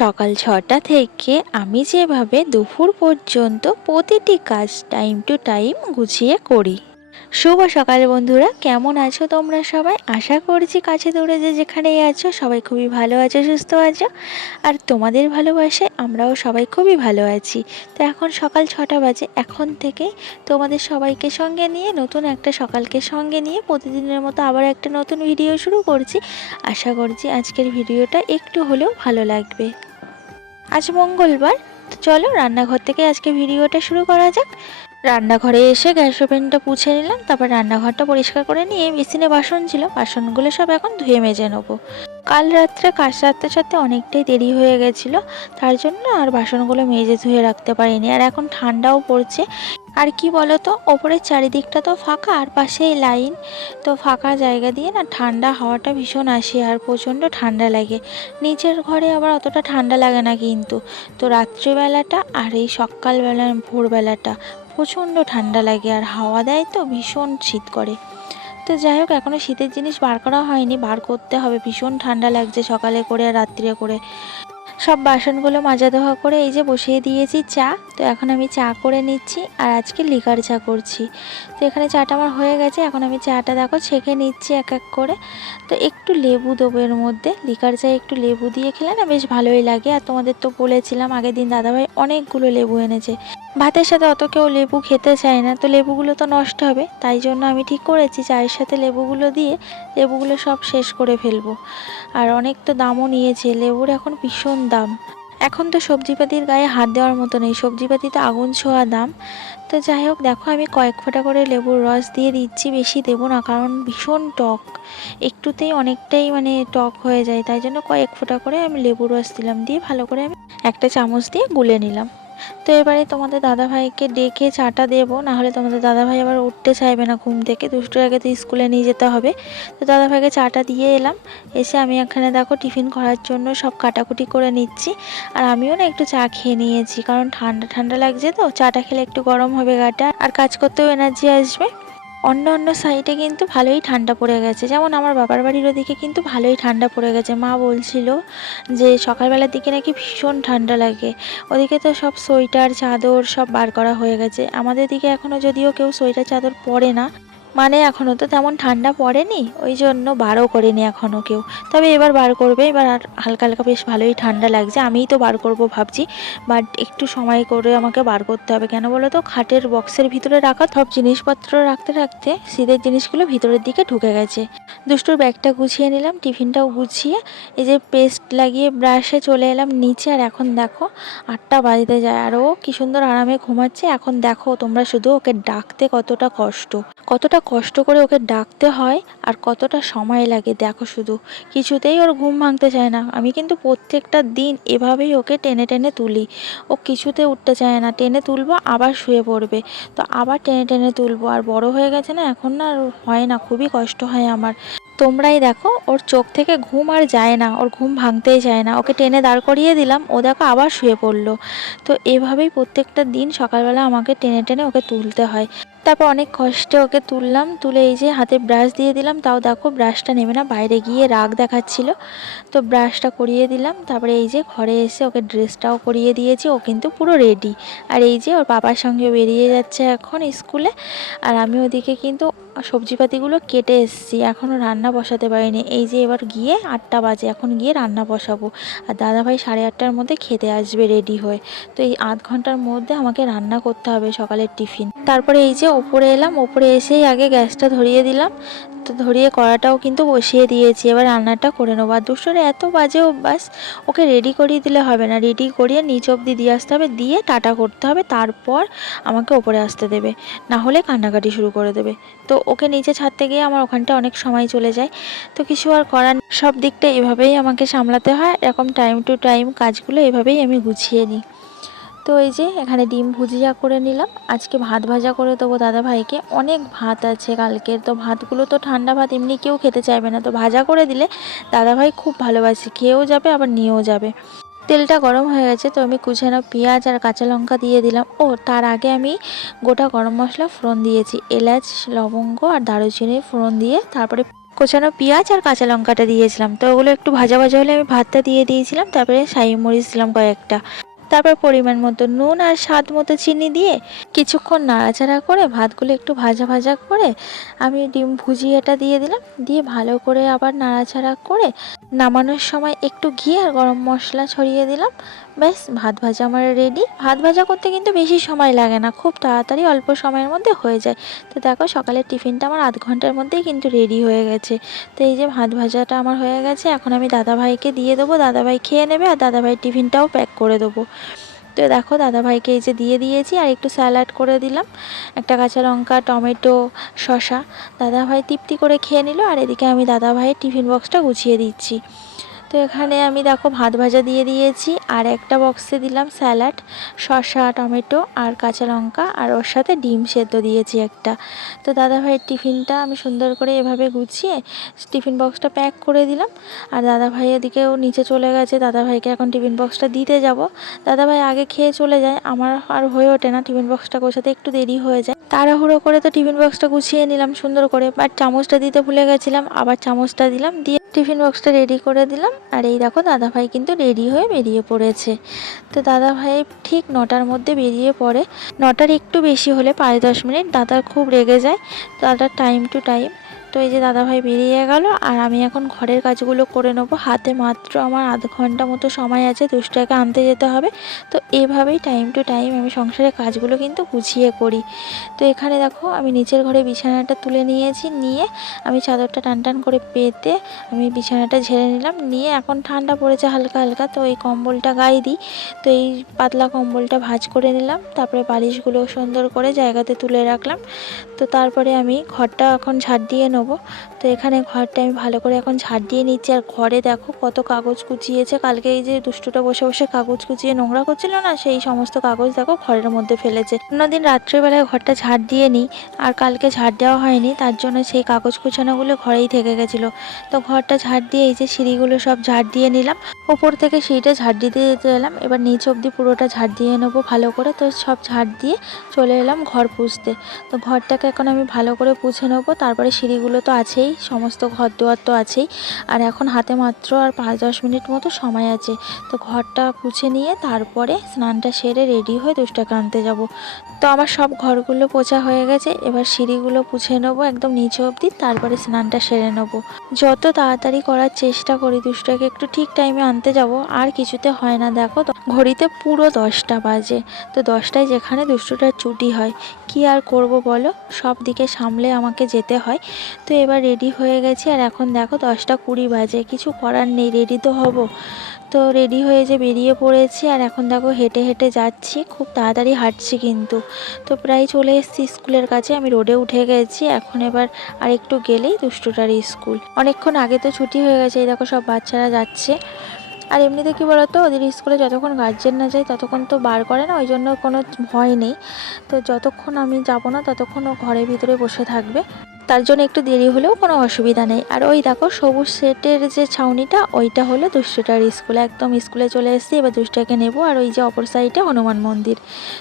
সকাল ৬টা থেকে আমি যেভাবে দুপুর পর্যন্ত প্রতিটি কাজ টাইম টু টাইম গুছিয়ে করি। শুভ সকাল বন্ধুরা, কেমন আছো তোমরা সবাই? আশা করছি কাছে দূরে যে যেখানেই আছো সবাই খুবই ভালো আছো, সুস্থ আছো। আর তোমাদের ভালোবাসায় আমরাও সবাই খুবই ভালো আছি। তো এখন সকাল ৬টা বাজে। এখন থেকেই তোমাদের সবাইকে সঙ্গে নিয়ে নতুন একটা সকালকে সঙ্গে নিয়ে প্রতিদিনের মতো আবার একটা নতুন ভিডিও শুরু করছি। আশা করছি আজকের ভিডিওটা একটু হলেও ভালো লাগবে। আজ মঙ্গলবার, তো চলো রান্নাঘর থেকে আজকে ভিডিওটা শুরু করা যাক। রান্নাঘরে এসে গ্যাস ওভেনটা পুছে নিলাম, তারপর রান্নাঘরটা পরিষ্কার করে নিয়ে বেসিনে বাসন ছিল, বাসনগুলো সব এখন ধুয়ে মেজে নেবো। কাল রাত্রে কাজ সারতে সারতে অনেকটাই দেরি হয়ে গেছিলো, তার জন্য আর বাসনগুলো মেজে ধুয়ে রাখতে পারিনি। আর এখন ঠান্ডাও পড়ছে। আর কি বলতো, ওপরের চারিদিকটা তো ফাঁকা আর পাশেই লাইন, তো ফাঁকা জায়গা দিয়ে না ঠান্ডা হাওয়াটা ভীষণ আসে আর প্রচণ্ড ঠান্ডা লাগে। নিচের ঘরে আবার অতটা ঠান্ডা লাগে না, কিন্তু তো রাত্রিবেলাটা আর এই সকালবেলা ভোরবেলাটা প্রচণ্ড ঠান্ডা লাগে আর হাওয়া দেয় তো ভীষণ শীত করে। তো যাই হোক, এখনও শীতের জিনিস বার করা হয়নি, বার করতে হবে। ভীষণ ঠান্ডা লাগছে সকালে করে আর রাত্রে করে। সব বাসনগুলো মাজা ধোয়া করে এই যে বসিয়ে দিয়েছি চা। তো এখন আমি চা করে নিচ্ছি, আর আজকে লিকার চা করছি। তো এখানে চাটা আমার হয়ে গেছে, এখন আমি চাটা দেখো ছেঁকে নিচ্ছি এক এক করে। তো একটু লেবু দেবো এর মধ্যে, লিকার চায়ে একটু লেবু দিয়ে খেলে না বেশ ভালোই লাগে। আর তোমাদের তো বলেছিলাম আগের দিন দাদাভাই অনেকগুলো লেবু এনেছে। ভাতের সাথে অত কেউ লেবু খেতে চায় না, তো লেবুগুলো তো নষ্ট হবে, তাই জন্য আমি ঠিক করেছি চায়ের সাথে লেবুগুলো দিয়ে লেবুগুলো সব শেষ করে ফেলবো। আর অনেক তো দামও নিয়েছে লেবুর, এখন ভীষণ দাম। এখন তো সবজিপাতির গায়ে হাত দেওয়ার মতো নেই, সবজিপাতি তো আগুন ছোঁয়া দাম। তো যাই হোক, দেখো আমি কয়েক ফোঁটা করে লেবুর রস দিয়ে দিচ্ছি, বেশি দেবো না কারণ ভীষণ টক। একটুতেই অনেকটাই টক হয়ে যায়, তাই জন্য কয়েক ফোঁটা করে আমি লেবুর রস দিলাম, দিয়ে ভালো করে আমি একটা চামচ দিয়ে গুলে নিলাম। তো এবারে তোমাদের দাদাভাইকে ডেকে চাটা দেবো, নাহলে তোমাদের দাদাভাই আবার উঠতে চাইবে না ঘুম থেকে, দুষ্টুর আগে তো স্কুলে নিয়ে যেতে হবে। তো দাদাভাইকে চাটা দিয়ে এলাম, এসে আমি এখানে দেখো টিফিন করার জন্য সব কাটাকুটি করে নিচ্ছি। আর আমিও না একটু চা খেয়ে নিয়েছি, কারণ ঠান্ডা ঠান্ডা লাগছে তো, চাটা খেলে একটু গরম হবে গাটা আর কাজ করতেও এনার্জি আসবে। অন্য সাইডে কিন্তু ভালোই ঠান্ডা পড়ে গেছে, যেমন আমার বাবার বাড়ির ওদিকে কিন্তু ভালোই ঠান্ডা পড়ে গেছে। মা বলছিল যে সকালবেলার দিকে নাকি ভীষণ ঠান্ডা লাগে। ওদিকে তো সব সোয়েটার চাদর সব বার করা হয়ে গেছে। আমাদের দিকে এখনও যদিও কেউ সোয়েটার চাদর পরে না, এখনও তো তেমন ঠান্ডা পড়েনি, ওই জন্য বারও করেনি এখনও কেউ। তবে এবার বার করবে, এবার আর হালকা হালকা বেশ ভালোই ঠান্ডা লাগছে। আমিই তো বার করব ভাবছি, বাট একটু সময় করে আমাকে বার করতে হবে। কেন বলো তো, খাটের বক্সের ভিতরে রাখা সব জিনিসপত্র রাখতে রাখতে শীতের জিনিসগুলো ভিতরের দিকে ঢুকে গেছে। দুষ্টুর ব্যাগটা গুছিয়ে নিলাম, টিফিনটাও গুছিয়ে এই যে পেস্ট লাগিয়ে ব্রাশে চলে এলাম নিচে। আর এখন দেখো 8টা বাজতে যায় আর ও কি সুন্দর আরামে ঘুমাচ্ছে। এখন দেখো তোমরা শুধু ওকে ডাকতে কতটা কষ্ট করে ওকে ডাকতে হয় আর কতটা সময় লাগে দেখো শুধু। কিছুতেই ওর ঘুম ভাঙতে চায় না। আমি কিন্তু প্রত্যেকটা দিন এভাবেই ওকে টেনে টেনে তুলি, ও কিছুতে উঠতে চায় না। টেনে তুলবো আবার শুয়ে পড়বে, তো আবার টেনে টেনে তুলবো। আর বড় হয়ে গেছে না এখন, না আর হয় না, খুবই কষ্ট হয় আমার। তোমরাই দেখো ওর চোখ থেকে ঘুম আর যায় না, ওর ঘুম ভাঙতেই চায় না। ওকে টেনে দাঁড় করিয়ে দিলাম, ও দেখো আবার শুয়ে পড়লো। তো এভাবেই প্রত্যেকটা দিন সকালবেলা আমাকে টেনে টেনে ওকে তুলতে হয়। তারপর অনেক কষ্টে ওকে তুললাম, তুলে এই যে হাতে ব্রাশ দিয়ে দিলাম, তাও দেখো ব্রাশটা নেবে না, বাইরে গিয়ে রাগ দেখাচ্ছিল। তো ব্রাশটা করিয়ে দিলাম, তারপরে এই যে ঘরে এসে ওকে ড্রেসটাও করিয়ে দিয়েছি, ও কিন্তু পুরো রেডি। আর এই যে ওর বাবার সঙ্গে বেরিয়ে যাচ্ছে এখন স্কুলে। আর আমি ওদিকে কিন্তু সবজিপাতিগুলো কেটে এসেছি, এখনও রান্না বসাতে পারিনি। এই যে এবার গিয়ে 8টা বাজে, এখন গিয়ে রান্না বসাবো। আর দাদাভাই 8:30টার মধ্যে খেতে আসবে রেডি হয়ে। তো এই আধ ঘন্টার মধ্যে আমাকে রান্না করতে হবে সকালের টিফিন। তারপরে এই যে ওপরে এলাম, ওপরে এসেই আগে গ্যাসটা ধরিয়ে দিলাম। তো ধরিয়ে কড়াটাও কিন্তু বসিয়ে দিয়েছি, এবার রান্নাটা করে নেবো। আর দুষ্টুর এত বাজে অভ্যাস, ওকে রেডি করিয়ে দিলে হবে না, রেডি করিয়ে নিচ অবধি দিয়ে আসতে হবে, দিয়ে টাটা করতে হবে, তারপর আমাকে ওপরে আসতে দেবে, না হলে কান্নাকাটি শুরু করে দেবে। তো ওকে নিচে ছাড়তে গিয়ে আমার ওখানটা অনেক সময় চলে যায়। তো কিছু আর করার, সব দিকটা এভাবেই আমাকে সামলাতে হয়। এরকম টাইম টু টাইম কাজগুলো এভাবেই আমি গুছিয়ে নিই। তো এই যে এখানে ডিম ভুজিয়া করে নিলাম, আজকে ভাত ভাজা করে দেবো দাদাভাইকে। অনেক ভাত আছে কালকের, তো ভাতগুলো তো ঠান্ডা ভাত এমনি কেউ খেতে চাইবে না, তো ভাজা করে দিলে দাদাভাই খুব ভালোবাসে, খেয়েও যাবে আবার নিয়েও যাবে। তেলটা গরম হয়ে গেছে, তো আমি কুচানো পেঁয়াজ আর কাঁচা লঙ্কা দিয়ে দিলাম। ও তার আগে আমি গোটা গরম মশলা ফোড়ন দিয়েছি, এলাচ লবঙ্গ আর দারুচিনি ফোড়ন দিয়ে তারপরে কোচানো পেঁয়াজ আর কাঁচা লঙ্কাটা দিয়েছিলাম। তো ওগুলো একটু ভাজা ভাজা হলে আমি ভাতটা দিয়ে দিয়েছিলাম, তারপরে শাহি মরিচ দিলাম কয়েকটা, তারপর পরিমাণ মতো নুন আর স্বাদ মতো চিনি দিয়ে কিছুক্ষণ নাড়াচাড়া করে ভাতগুলো একটু ভাজা ভাজা করে আমি ডিম ভুজিয়াটা দিয়ে দিলাম, দিয়ে ভালো করে আবার নাড়াচাড়া করে নামানোর সময় একটু ঘি আর গরম মশলা ছড়িয়ে দিলাম। ব্যাস, ভাত ভাজা আমার রেডি। ভাত ভাজা করতে কিন্তু বেশি সময় লাগে না, খুব তাড়াতাড়ি অল্প সময়ের মধ্যে হয়ে যায়। তো দেখো সকালের টিফিনটা আমার আধ ঘন্টার মধ্যেই কিন্তু রেডি হয়ে গেছে। তো এই যে ভাত ভাজাটা আমার হয়ে গেছে, এখন আমি দাদাভাইকে দিয়ে দেবো, দাদাভাই খেয়ে নেবে আর দাদাভাইয়ের টিফিনটাও প্যাক করে দেবো। তো দেখো দাদাভাইকে এই যে দিয়ে দিয়েছি, আর একটু স্যালাড করে দিলাম, একটা কাঁচা লঙ্কা, টমেটো, শসা। দাদাভাই তৃপ্তি করে খেয়ে নিল, আর এদিকে আমি দাদাভাইয়ের টিফিন বক্সটা গুছিয়ে দিচ্ছি। তো এখানে আমি দেখো ভাত ভাজা দিয়ে দিয়েছি, আর একটা বক্সে দিলাম স্যালাড, শসা, টমেটো আর কাঁচা লঙ্কা, আর ওর সাথে ডিম সেদ্ধ দিয়েছি একটা। তো দাদাভাইয়ের টিফিনটা আমি সুন্দর করে এভাবে গুছিয়ে টিফিন বক্সটা প্যাক করে দিলাম। আর দাদাভাই এদিকেও নিচে চলে গেছে, দাদাভাইকে এখন টিফিন বক্সটা দিতে যাব। দাদাভাই আগে খেয়ে চলে যায়, আমার আর হয়ে ওঠে না, টিফিন বক্সটা গোছাতে একটু দেরি হয়ে যায়। তাড়াহুড়ো করে তো টিফিন বক্সটা গুছিয়ে নিলাম সুন্দর করে, বাট চামচটা দিতে ভুলে গেছিলাম, আবার চামচটা দিলাম, দিয়ে টিফিন বক্সটা রেডি করে দিলাম। আর এই দেখো দাদাভাই কিন্তু রেডি হয়ে বেরিয়ে পড়েছে। তো দাদাভাই ঠিক 9টার মধ্যে বেরিয়ে পড়ে, 9টার একটু বেশি হলে 5-10 মিনিট দাদার খুব রেগে যায়, দাদার টাইম টু টাইম। তো এই যে দাদাভাই বেরিয়ে গেল, আর আমি এখন ঘরের কাজগুলো করে নেবো। হাতে মাত্র আমার আধ ঘন্টা মতো সময় আছে, দুষ্টাকে আনতে যেতে হবে। তো এভাবেই টাইম টু টাইম আমি সংসারের কাজগুলো কিন্তু গুছিয়ে করি। তো এখানে দেখো আমি নিচের ঘরে বিছানাটা তুলে নিয়েছি, নিয়ে আমি চাদরটা টান টান করে পেতে আমি বিছানাটা ঝেড়ে নিলাম, নিয়ে এখন ঠান্ডা পড়েছে হালকা হালকা, তো এই কম্বলটা গায়ে দিই। তো এই পাতলা কম্বলটা ভাঁজ করে নিলাম, তারপরে বালিশগুলো সুন্দর করে জায়গাতে তুলে রাখলাম। তো তারপরে আমি ঘরটা এখন ঝাড় দিয়ে নেবো। তো এখানে ঘরটা আমি ভালো করে এখন ঝাড় দিয়ে নিচ্ছি। আর ঘরে দেখো কত কাগজ কুচিয়েছে, কালকে এই যে দুষ্টুটা বসে বসে কাগজ কুচিয়ে নোংরা করছিল না, সেই সমস্ত কাগজ দেখো ঘরের মধ্যে ফেলেছে। অন্যদিন রাত্রেবেলায় ঘরটা ঝাড় দিয়ে নিই, আর কালকে ঝাড় দেওয়া হয়নি, তার জন্য সেই কাগজ কুচানোগুলো ঘরেই থেকে গেছিলো। তো ঘরটা ঝাড় দিয়ে এই যে সিঁড়িগুলো সব ঝাড় দিয়ে নিলাম, ওপর থেকে সিঁড়িটা ঝাড় দিতে যেতে এলাম, এবার নিচ অবধি পুরোটা ঝাড় দিয়ে নেবো ভালো করে। তো সব ঝাড় দিয়ে চলে এলাম ঘর পুছতে। তো ঘরটাকে এখন আমি ভালো করে পুছে নেবো, তারপরে সিঁড়িগুলো তো আছেই, সমস্ত ঘর দুয়ার তো আছেই। আর এখন হাতে মাত্র আর 5-10 মিনিট মতো সময় আছে। তো ঘরটা পুছে নিয়ে তারপরে স্নানটা সেরে রেডি হয়ে দুষ্টাকে আনতে যাব। তো আমার সব ঘরগুলো পোছা হয়ে গেছে, এবার সিঁড়িগুলো পুছে নেবো একদম নিচে অবধি, তারপরে স্নানটা সেরে নেবো। যত তাড়াতাড়ি করার চেষ্টা করি দুষ্টাকে একটু ঠিক টাইমে আনতে যাব, আর কিছুতে হয় না। দেখো তো ঘড়িতে পুরো 10টা বাজে, তো 10টায় যেখানে দুষ্টুটার ছুটি হয়, কি আর করব বলো, সব দিকে সামলে আমাকে যেতে হয়। তো এবার রেডি হয়ে গেছি, আর এখন দেখো 10টা 20 বাজে, কিছু করার নেই, রেডি তো হব। তো রেডি হয়ে যে বেরিয়ে পড়েছি, আর এখন দেখো হেঁটে হেঁটে যাচ্ছি, খুব তাড়াতাড়ি হাঁটছি কিন্তু। তো প্রায় চলে এসেছি স্কুলের কাছে, আমি রোডে উঠে গেছি, এখন এবার আর একটু গেলেই দুষ্টুটার স্কুল। অনেকক্ষণ আগে তো ছুটি হয়ে গেছে, এই দেখো সব বাচ্চারা যাচ্ছে। আর এমনিতে কী বলতো, ওদের স্কুলে যতক্ষণ গার্জেন না যায় ততক্ষণ তো বার করে না, ওই জন্য কোনো ভয় নেই। তো যতক্ষণ আমি যাব না ততক্ষণ ও ঘরের ভিতরে বসে থাকবে, তার জন্য একটু দেরি হলেও কোনো অসুবিধা নেই। আর ওই দেখো সবুজ সেটের যে ছাউনিটা, ওইটা হলো দুষ্টুটার স্কুল। একদম স্কুলে চলে এসেছি, এবার দুষ্টটাকে নেবো। আর ওই যে অপর সাইডে হনুমান মন্দির,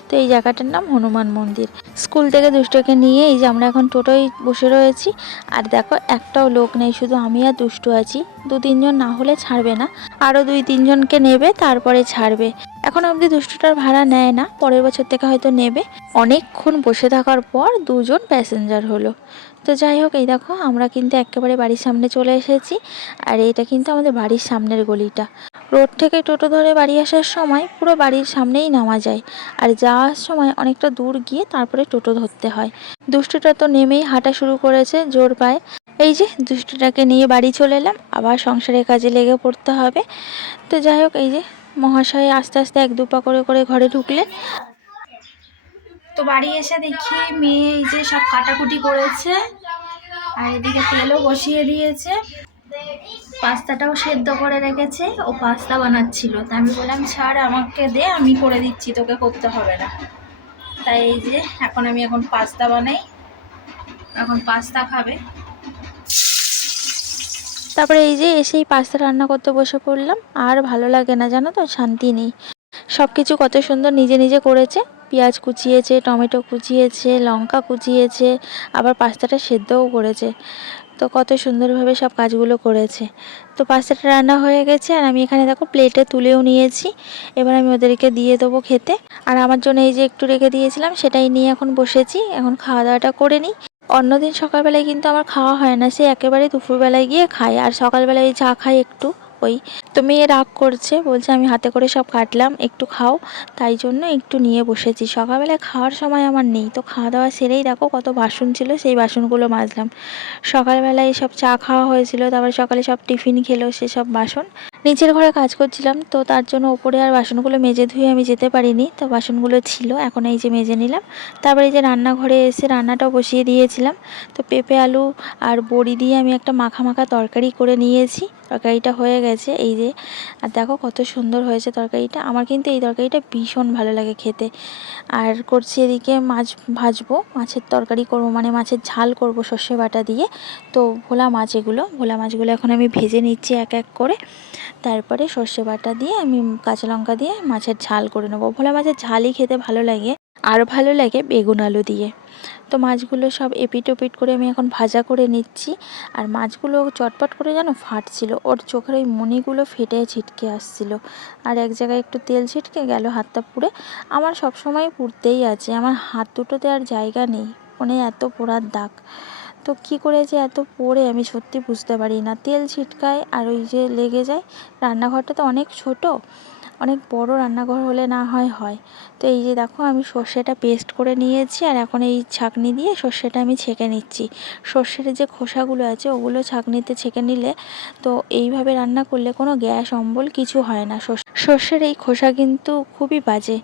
তো এই জায়গাটার নাম হনুমান মন্দির। স্কুল থেকে দুষ্টটাকে নিয়ে এই যে আমরা এখন টোটোয় বসে রয়েছি, আর দেখো একটাও লোক নেই, শুধু আমি আর দুষ্টু আছি। 2-3 জন না হলে ছাড়বে না, আরও 2-3 জনকে নেবে তারপরে ছাড়বে। এখন অবধি দুষ্টুটার ভাড়া নেয় না, পরের বছর থেকে হয়তো নেবে। অনেকক্ষণ বসে থাকার পর 2 জন প্যাসেঞ্জার হলো। তো যাই হোক, এই দেখো আমরা কিন্তু একেবারে বাড়ির সামনে চলে এসেছি, আর এইটা কিন্তু আমাদের বাড়ির সামনের গলিটা। রোড থেকে টোটো ধরে বাড়ি আসার সময় পুরো বাড়ির সামনেই নামা যায়, আর যাওয়ার সময় অনেকটা দূর গিয়ে তারপরে টোটো ধরতে হয়। দুষ্টুটা তো নেমেই হাঁটা শুরু করেছে জোর পায়ে। এই যে দুষ্টুটাকে নিয়ে বাড়ি চলে এলাম, আবার সংসারের কাজে লেগে পড়তে হবে। তো যাই হোক, এই যে মহাশয় আস্তে আস্তে 1-2 পা করে করে ঘরে ঢুকলেন। তো বাড়ি এসে দেখি মেয়ে এই যে সব কাটাকুটি করেছে, আর এদিকে তেলও বসিয়ে দিয়েছে, পাস্তাটাও সেদ্ধ করে রেখেছে, ও পাস্তা বানাচ্ছিল। তা আমি বললাম ছাড়, আমাকে দে, আমি করে দিচ্ছি, তোকে করতে হবে না। তাই এই যে এখন পাস্তা বানাই, এখন পাস্তা খাবে। তারপরে এই যে এসেই পাস্তা রান্না করতে বসে পড়লাম। আর ভালো লাগে না জানো তো, শান্তি নেই। সব কিছু কত সুন্দর নিজে নিজে করেছে, পেঁয়াজ কুচিয়েছে, টমেটো কুচিয়েছে, লঙ্কা কুচিয়েছে, আবার পাস্তাটা সেদ্ধও করেছে। তো কত সুন্দরভাবে সব কাজগুলো করেছে। তো পাস্তাটা রান্না হয়ে গেছে আর আমি এখানে দেখো প্লেটে তুলেও নিয়েছি। এবার আমি ওদেরকে দিয়ে দেবো খেতে। আর আমার জন্য এই যে একটু রেখে দিয়েছিলাম সেটাই নিয়ে এখন বসেছি, এখন খাওয়া দাওয়াটা করে নিই। অন্যদিন সকালবেলায় কিন্তু আমার খাওয়া হয় না, সে একেবারে দুপুরবেলায় গিয়ে খাই, আর সকালবেলায় চা খাই একটু। ওই তো মেয়ে রাগ করছে, বলছে আমি হাতে করে সব কাটলাম একটু খাও, তাই জন্য একটু নিয়ে বসেছি। সকালবেলায় খাওয়ার সময় আমার নেই, তো খাওয়া দাওয়া সেরেই দেখো কত বাসন ছিল, সেই বাসনগুলো মাজলাম। সকালবেলায় সব চা খাওয়া হয়েছিল, তারপরে সকালে সব টিফিন খেলো, সেসব বাসন। নিচের ঘরে কাজ করছিলাম, তো তার জন্য ওপরে আর বাসনগুলো মেজে ধুয়ে আমি যেতে পারিনি, তো বাসনগুলো ছিল, এখন এই যে মেজে নিলাম। তারপরে এই যে রান্নাঘরে এসে রান্নাটাও বসিয়ে দিয়েছিলাম। তো পেঁপে আলু আর বড়ি দিয়ে আমি একটা মাখা মাখা তরকারি করে নিয়েছি, তরকারিটা হয়ে গেছে এই যে। আর দেখো কত সুন্দর হয়েছে তরকারিটা, আমার কিন্তু এই তরকারিটা ভীষণ ভালো লাগে খেতে। আর করছি এদিকে মাছ ভাজবো, মাছের তরকারি করবো, মানে মাছের ঝাল করব সর্ষে বাটা দিয়ে। তো ভোলা মাছগুলো এখন আমি ভেজে নিচ্ছি এক এক করে। তারপরে সর্ষে বাটা দিয়ে আমি কাঁচা লঙ্কা দিয়ে মাছের ঝাল করে নেবো। ভোলা মাছের ঝালই খেতে ভালো লাগে, আর ভালো লাগে বেগুন আলু দিয়ে। তো মাছগুলো সব এপিট ওপিট করে আমি এখন ভাজা করে নিচ্ছি। আর মাছগুলো চটপট করে যেন ফাটছিল, ওর চোখের ওই মণিগুলো ফেটে ছিটকে আসছিল। আর এক জায়গায় একটু তেল ছিটকে গেল হাতটা পুড়ে। আমার সব সময় পুড়তেই আছে, আমার হাত দুটোতে আর জায়গা নেই, মানে এত পোড়ার দাগ। তো কী করে যে এত পোড়ে আমি সত্যি বুঝতে পারি না, তেল ছিটকায় আর ওই যে লেগে যায়। রান্নাঘরটা তো অনেক ছোট, অনেক বড় রান্নাঘর হলে না হয় হয়। তো এই যে দেখো আমি সর্ষেটা পেস্ট করে নিয়েছি, আর এখন এই ছাঁকনি দিয়ে সর্ষেটা আমি ছেঁকে নিচ্ছি। সর্ষের যে খোসাগুলো আছে ওগুলো ছাঁকনিতে ছেঁকে নিলে তো এইভাবে রান্না করলে কোনো গ্যাস অম্বল কিছু হয় না। সর্ষের এই খোসা কিন্তু খুবই বাজে,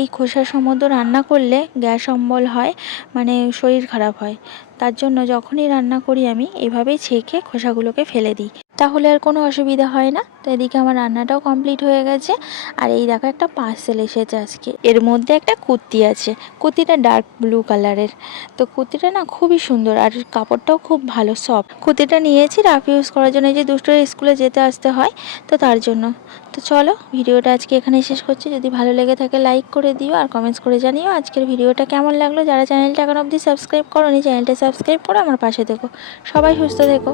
এই খোসা সম্বন্ধ রান্না করলে গ্যাস অম্বল হয়, মানে শরীর খারাপ হয়। তার জন্য যখনই রান্না করি আমি এভাবেই ছেঁকে খোসাগুলোকে ফেলে দিই, তাহলে আর কোনো অসুবিধা হয় না। তো এদিকে আমার রান্নাটাও কমপ্লিট হয়ে গেছে। আর এই দেখো একটা পার্সেল এসেছে আজকে, এর মধ্যে একটা কুর্তি আছে, কুর্তিটা ডার্ক ব্লু কালারের। তো কুর্তিটা না খুবই সুন্দর, আর কাপড়টাও খুব ভালো সফট। কুর্তিটা নিয়েছি রাফ ইউজ করার জন্য, যে দুষ্টুর স্কুলে যেতে আসতে হয়, তো তার জন্য। তো চলো ভিডিওটা আজকে এখানে শেষ করছি, যদি ভালো লেগে থাকে লাইক করে দিও আর কমেন্টস করে জানিও আজকের ভিডিওটা কেমন লাগলো। যারা চ্যানেলটা এখন অবধি সাবস্ক্রাইব করোনি, চ্যানেলটা সাবস্ক্রাইব করে আমার পাশে থেকো। সবাই সুস্থ থেকো।